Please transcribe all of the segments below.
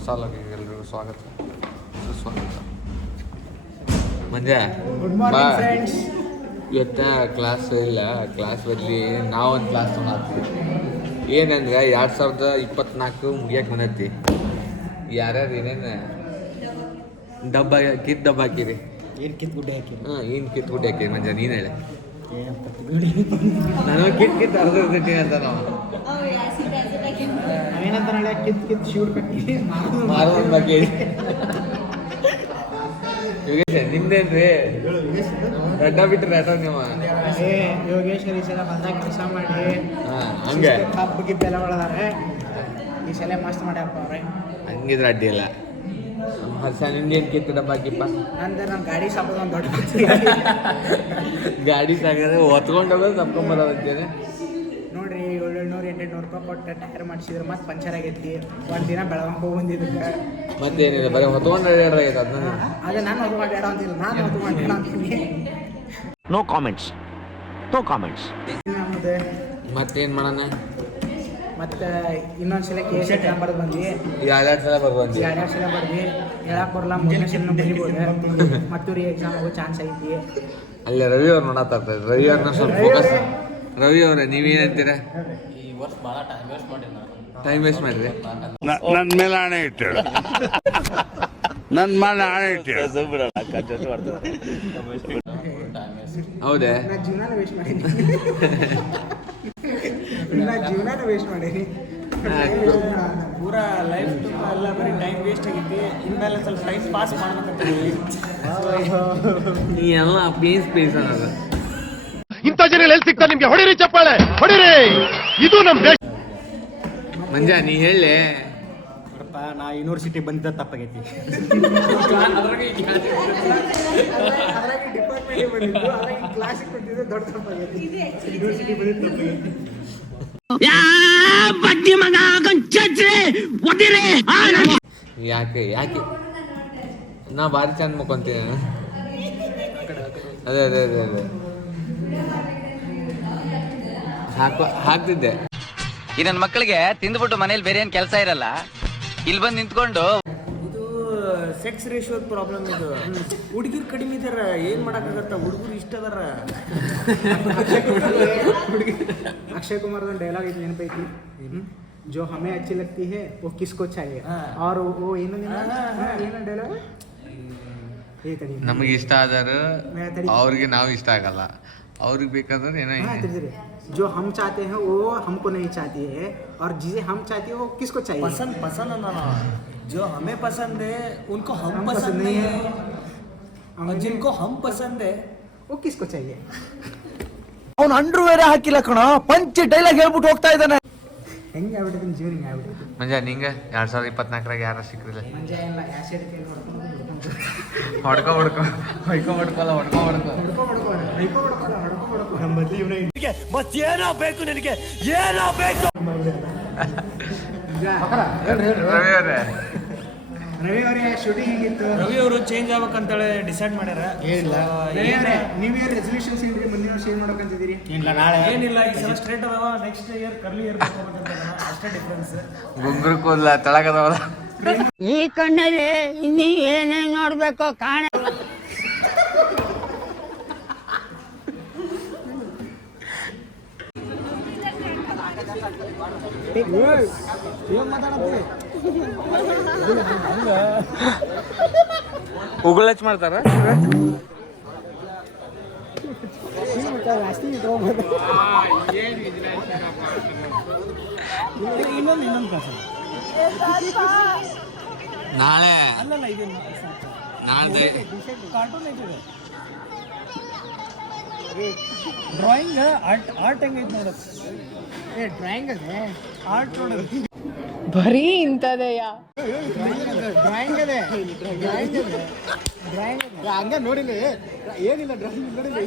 ಮಸಾಲಾಗೆ ಎಲ್ರಿಗೂ ಸ್ವಾಗತ ಸುಸ್ವಾಗತ. ಮಂಜ ಇವತ್ತ ಕ್ಲಾಸ್ ಇಲ್ಲ, ಕ್ಲಾಸ್ ಬದಲಿ ನಾವೊಂದು ಕ್ಲಾಸ್ ಮಾಡ್ತೀವಿ. ಏನಂದ್ರೆ 2024 ಮುಗಿಯಕ್ಕೆ ಬಂದೈತಿ. ಯಾರ್ಯಾರು ಏನೇನು ಡಬ್ಬ ಹಾಕಿರಿ? ಏನು ಕಿತ್ತು ಗುಡ್ಡೆ ಹಾಕಿ? ಏನು ಕಿತ್ತು ಗುಡ್ಡೆ ಹಾಕಿರಿ ಮಂಜ? ನೀನು ಹೇಳಿ. ನಾನು ಕಿತ್ತು ಅರ್ಧಿ ಅಂತ ನಾವು ಏನಂತ ನಾಳೆ ಕಿತ್ತು ಶೂಟ್ ಕಟ್ಟಿ ಮಾರೋನ್ ಬಗ್ಗೆ ನಿಮ್ದೇನ್ರಿ ಅಡ್ಡ ಬಿಟ್ರಿ ಅಡ್ಡ ನೀವು? ಯೋಗೇಶ್ವರ್ ಈ ಸಲ ಬಂದಾಗ ಕೆಲಸ ಮಾಡಿ ಹಂಗೆ ಕಬ್ಬು ಗಿಬ್ಬೆಲ್ಲ ಒಳದಾರೆ. ಈ ಸಲ ಮಸ್ತ್ ಮಾಡ್ಯಪ್ಪ ಅವ್ರೆ. ಹಂಗಿದ್ರೆ ಅಡ್ಡಿ ಇಲ್ಲ. ಹರ್ಷ ನಿಮ್ಗೇನು ಕಿತ್ತು ಡಬ್ಬ ಹಾಕಿಪ್ಪ? ಅಂದ್ರೆ ನಮ್ಮ ಗಾಡಿ ಸಾಕೋದು ಒಂದು ದೊಡ್ಡ ಗಾಡಿ ಸಾಕಿದ್ರೆ ಹೊತ್ಕೊಂಡು ಹೋಗೋದು ತಪ್ಕೊಂಬರೋದು ಅಂತೇನೆ. ನೋಡ್ರಿ 700-800 ರೂಪಾಯಿ ಕೊಟ್ಟು ಟೈರ್ ಮಾಡಿಸಿದ್ರೆ ಮತ್ತೆ ಪಂಚರ್ ಆಗೈತಿ. ಒಂದು ದಿನ ಬೆಳಗ್ಗೆ ಹೋಗಿ ಬಂದಿದ್ದಕ್ಕೆ ಮತ್ತೇನಿಲ್ಲ, ಬರೀ ಹೊತ್ಕೊಂಡು ಆಗೈತೆ ಅದನ್ನ. ಅದೇ ನಾನು ಹೊತ್ಕೊಂಡು ಬೇಡ ಅಂತಿಲ್ಲ, ನಾನು ಹೊತ್ಕೊಂಡು ಬೇಡ ಅಂತೀನಿ. No comments. ನಮ್ಮದು ಮತ್ತೇನು ಮಾಡೋಣ? ಮತ್ತೆ ಇನ್ನೊಂದ್ಸಲ ಕೇಸ್ ಎಕ್ಸಾಮ್ ಬರ್ದು ಬಂದ್ವಿ. 2 ಸಲ ಬರ್ಬಂದು 2 ಸಲ ಬರ್ದ್ವಿ. ಹೇಳಕ್ ಬರಲ್ಲ, 3ನೇ ಸಲ ಬರಿಬೋದು. ಮತ್ತು ರೀ ಎಕ್ಸಾಮ್ ಆಗೋ ಚಾನ್ಸ್ ಐತಿ. ಅಲ್ಲಿ ರವಿ ಅವ್ರು ನೋಡತ್ತಾ ಇರ್ತಾರೆ. ರವಿ ಅವ್ರನ್ನ ಸ್ವಲ್ಪ ಫೋಕಸ್. ರವಿ ಅವರೇ, ನೀವೇನಂತೀರ? ಈ ವರ್ಷ ಭಾಳ ಟೈಮ್ ವೇಸ್ಟ್ ಮಾಡಿರಿ. ನನ್ನ ಮೇಲೆ ಆಣೆ ಇಟ್ಟೇಳು, ನನ್ನ ಮೇಲೆ ಆಣೆ ಇಟ್ಟೇಳು. ಹೌದೇ? ನಾ ಜೀವನ ವೇಸ್ಟ್ ಮಾಡೀನಿ. ಪೂರಾ ಲೈಫ್ ಎಲ್ಲ ಬರೀ ಟೈಮ್ ವೇಸ್ಟ್ ಆಗೈತಿ. ಇನ್ಮೇಲೆ ಸ್ವಲ್ಪ ಟೈಮ್ ಪಾಸ್ ಮಾಡ್ಬೇಕಂತೀವಿ. ನೀ ಎಲ್ಲ ಪೇಸ್ ಅನ್ನೋದು. ಇಂಥ ಜನ ಎಲ್ಲಿ ಸಿಗ್ತಾರೆ ನಿಮ್ಗೆ? ಹೊಡಿರಿ ಚಪ್ಪಾಳೆ, ಹೊಡಿರಿ. ಇದು ನಮ್ಮ ದೇಶ. ಮಂಜ ನೀ ಹೇಳಿ. ನಾ ಯೂನಿವರ್ಸಿಟಿ ಬಂದಿದ್ದ ತಪ್ಪಾಗೈತಿ. ಕ್ಲಾಸಿಗೆ ಬಂದಿದ್ದೆ ದೊಡ್ಡ ತಪ್ಪಾಗೈತಿ. ಯೂನಿವರ್ಸಿಟಿ ಬಂದಿದ್ದ ತಪ್ಪಾಗೈತಿ. ಯಾಕೆ ನಾ ಭಾರಿ ಚಂದ ಮುಕ್ಕೊಂತೀನಿ. ಅದೇ ಹಾಕ್ತಿದ್ದೆ. ಈ ನನ್ನ ಮಕ್ಕಳಿಗೆ ತಿಂದ್ಬಿಟ್ಟು ಮನೇಲಿ ಬೇರೆ ಏನು ಕೆಲಸ ಇರಲ್ಲ, ಇಲ್ಲಿ ಬಂದು ನಿಂತ್ಕೊಂಡು ಇದು ಸೆಕ್ಸ್ ರೇಷಿಯೋದ ಪ್ರಾಬ್ಲಮ್. ಇದು ಹುಡುಗಿರು ಕಡಿಮೆ ಇದಾರ, ಏನು ಮಾಡೋಕ್ಕಾಗತ್ತ? ಹುಡುಗರು ಇಷ್ಟ ಅದಾರ. ಅಕ್ಷಯ್ ಕುಮಾರ್ದ ಡೈಲಾಗ್ ಐತಿ, ನೆನಪೈತಿ? जो हमें अच्छी लगती है वो किसको चाहिए, और वो ಏನು ಡೈಲಾಗ್? ನಮಗೆ ಇಷ್ಟ ಆದರೂ ಅವ್ರಿಗೆ ನಾವು ಇಷ್ಟ ಆಗಲ್ಲ, ಅವ್ರಿಗೆ ಬೇಕಾದ್ರೆ ಏನೋ. जो हम चाहते हैं वो हमको नहीं चाहती है, और जिसे हम चाहते हैं वो किसको चाहिए? पसंद ना, जो हमें पसंद है उनको हम पसंद नहीं है, और जिनको हम पसंद है वो किसको चाहिए? ಅವನು ಅಂಡರ್ವೇರ್ ಹಾಕಿಲ್ಲ ಕಣ, ಪಂಚ್ ಡೈಲಾಗ್ ಹೇಳ್ಬಿಟ್ಟು ಹೋಗ್ತಾ ಇದ್ದಾನೆ. ಹೆಂಗೆ ಆಗ್ಬಿಟ್ಟಿದ್ದೀನಿ ಜೀವನ, ಹಿಂಗೆ ಆಗ್ಬಿಟ್ಟಿತ್ತು. ಮಂಜ ನಿಂಗೆ 2024 ಯಾರು ಸಿಕ್ಕಿಲ್ಲ? ಮಂಜ ಎಲ್ಲ ಆ್ಯಸಿಡ್ ಮತ್ತೇನೋ ಬೇಕು ನಿನಗೆ, ಏನೋ ಬೇಕು. ರವಿ ಅವರೇ, ಶೂಟಿಂಗ್ ಹೆಂಗಿತ್ತು? ರವಿ ಅವರು ಚೇಂಜ್ ಆಗ್ಬೇಕಂತೇಳಿ ಡಿಸೈಡ್ ಮಾಡ್ಯಾರ. ನ್ಯೂ ಇಯರ್ ರೆಸಲ್ಯೂಷನ್ಸ್ ಏನ್ರಿ? ಮುಂದಿನ ವರ್ಷ ಏನು ಮಾಡೋಕಂತಿದ್ದೀರಿ? ಏನಿಲ್ಲ, ಈ ಸಲ ಸ್ಟ್ರೇಟ್ ಅದಾವ, ನೆಕ್ಸ್ಟ್ ಇಯರ್ ಕರ್ಲಿ ಇಯರ್ ಅಷ್ಟೇ ಡಿಫ್ರೆನ್ಸ್. ಗುಂಗುರು ಕೂದಲ ತಳಗದವಲ್ಲ. ಈ ಕಣ್ಣಲ್ಲಿ ನೀ ಏನೇನು ನೋಡ್ಬೇಕು ಕಾಣ. ಉಗುಳಚ್ ಮಾಡ್ತಾರ. ನಾಳೆ ಡ್ರಾಯಿಂಗ್ ಆರ್ಟ್ ಹೆಂಗೈತೆ ನೋಡೋದು. ಡ್ರಾಯಿಂಗ್ ಅದೇ ಆರ್ಟ್ ನೋಡೋದು ಬರೀ ಇಂಥದೆಯಾ? ಡ್ರಾಯಿಂಗ್ ಅದೇ ಹಂಗ ನೋಡಿಲ್ಲ, ಏನಿಲ್ಲ ಡ್ರಾಯಿಂಗ್ ನೋಡಿಲ್ಲ.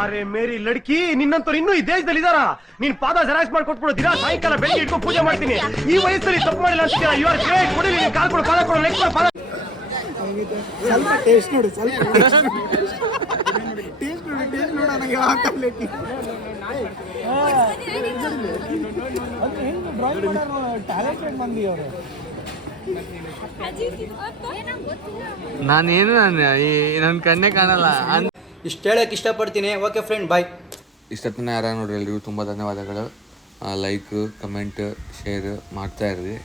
ಅರೆ ಮೇರಿ ಲಡ್ಕಿ, ನಿನ್ನಂತವ್ರು ಇನ್ನೂ ಈ ದೇಶದಲ್ಲಿ ಇದಾರ? ನೀನ್ ಪಾದ ಜೆರಾಕ್ಸ್ ಮಾಡ್ಕೊಟ್ಬಿಡು, ದಿನ ಸಾಯಂಕಾಲ ಬೆಳಿಗ್ಗೆ ಇಟ್ಕೊಂಡು ಪೂಜೆ ಮಾಡ್ತೀನಿ. ಈ ವಯಸ್ಸಲ್ಲಿ ತಪ್ಪು ಮಾಡಿಲ್ಲ ಅಂತೀರಾ? You are great. ಕೊಡಿ, ನೀನ್ ಕಾಲ್ ಕೊಡು, ಪಾದ ಕೊಡು, ನೆಕ್ಸ್ಟ್ ಪಾದ. ಸ್ವಲ್ಪ ಟೇಸ್ಟ್ ನೋಡಿ, ಸ್ವಲ್ಪ ಟೇಸ್ಟ್ ನೋಡಿ. ನೋಡ ನನಗೆ ಹಾಕಲಿಕ್ಕೆ ಡ್ರಾಯಿಂಗ್ ಮಾಡೋರು ಟ್ಯಾಲೆಂಟೆಡ್ ಮಂದಿ ಅವರು. ನಾನೇನು ನನ್ನ ಕಣ್ಣೇ ಕಾಣಲ್ಲ ಇಷ್ಟು ಹೇಳಕ್ಕೆ ಇಷ್ಟಪಡ್ತೀನಿ. ಓಕೆ ಫ್ರೆಂಡ್, ಬಾಯ್. ಇಷ್ಟೊತ್ತನ ಯಾರು ನೋಡ್ರಿ ಎಲ್ರಿಗೂ ತುಂಬ ಧನ್ಯವಾದಗಳು. ಲೈಕ್, ಕಮೆಂಟ್, ಶೇರ್ ಮಾಡ್ತಾಯಿರ್ರಿ.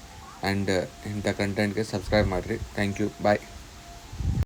ಆ್ಯಂಡ್ ಇಂಥ ಕಂಟೆಂಟ್ಗೆ ಸಬ್ಸ್ಕ್ರೈಬ್ ಮಾಡಿರಿ. Thank you, bye.